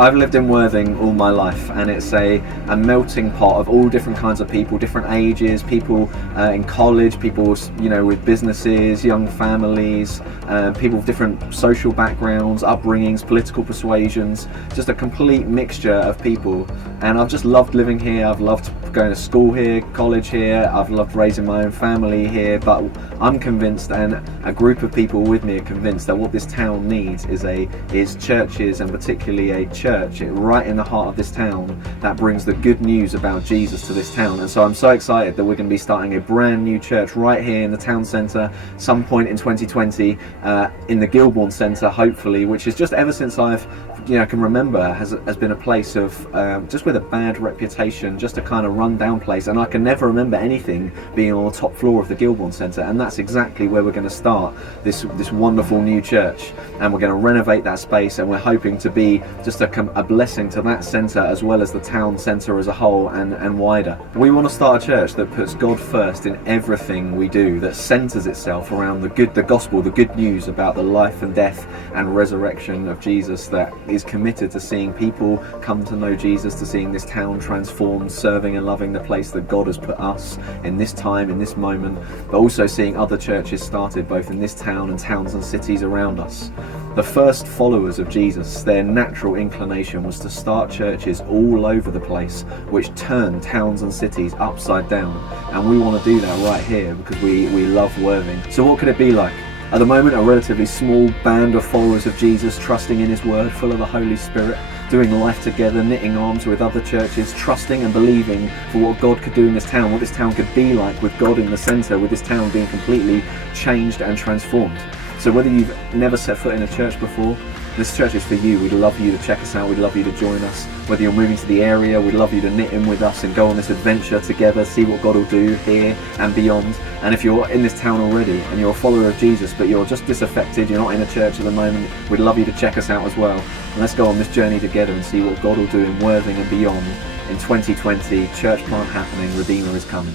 I've lived in Worthing all my life, and it's a melting pot of all different kinds of people, different ages, people in college, people with businesses, young families, people with different social backgrounds, upbringings, political persuasions, just a complete mixture of people. And I've just loved living here. I've loved going to school here, college here, I've loved raising my own family here, but I'm convinced, and a group of people with me are convinced, that what this town needs is churches, and particularly a church right in the heart of this town that brings the good news about Jesus to this town. And so I'm so excited that we're going to be starting a brand new church right here in the town centre some point in 2020 in the Gilbourne Centre, hopefully, which is just ever since I can remember has been a place of just with a bad reputation, just a kind of run down place, and I can never remember anything being on the top floor of the Gilbourne Centre. And that's exactly where we're going to start this wonderful new church, and we're going to renovate that space, and we're hoping to be just a blessing to that centre as well as the town centre as a whole and wider. We want to start a church that puts God first in everything we do, that centres itself around the gospel, the good news about the life and death and resurrection of Jesus, that is committed to seeing people come to know Jesus, to seeing this town transformed, serving and loving the place that God has put us in this time, in this moment, but also seeing other churches started both in this town and towns and cities around us. The first followers of Jesus, their natural inclination was to start churches all over the place which turned towns and cities upside down, and we want to do that right here because we love Worthing. So what could it be like? At the moment, a relatively small band of followers of Jesus, trusting in his word, full of the Holy Spirit, doing life together, knitting arms with other churches, trusting and believing for what God could do in this town, what this town could be like with God in the centre, with this town being completely changed and transformed. So whether you've never set foot in a church before, this church is for you. We'd love you to check us out. We'd love you to join us. Whether you're moving to the area, we'd love you to knit in with us and go on this adventure together, see what God will do here and beyond. And if you're in this town already and you're a follower of Jesus, but you're just disaffected, you're not in a church at the moment, we'd love you to check us out as well. And let's go on this journey together and see what God will do in Worthing and beyond. In 2020, church plant happening, Redeemer is coming.